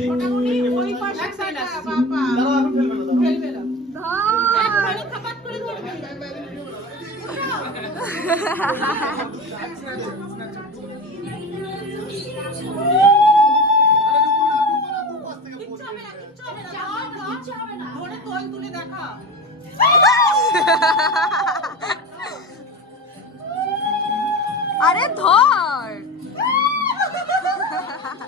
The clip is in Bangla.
মোটামুটি ওই পাশে কাটা বাবা ফেলবে না ধর খাপাত করে ধরবে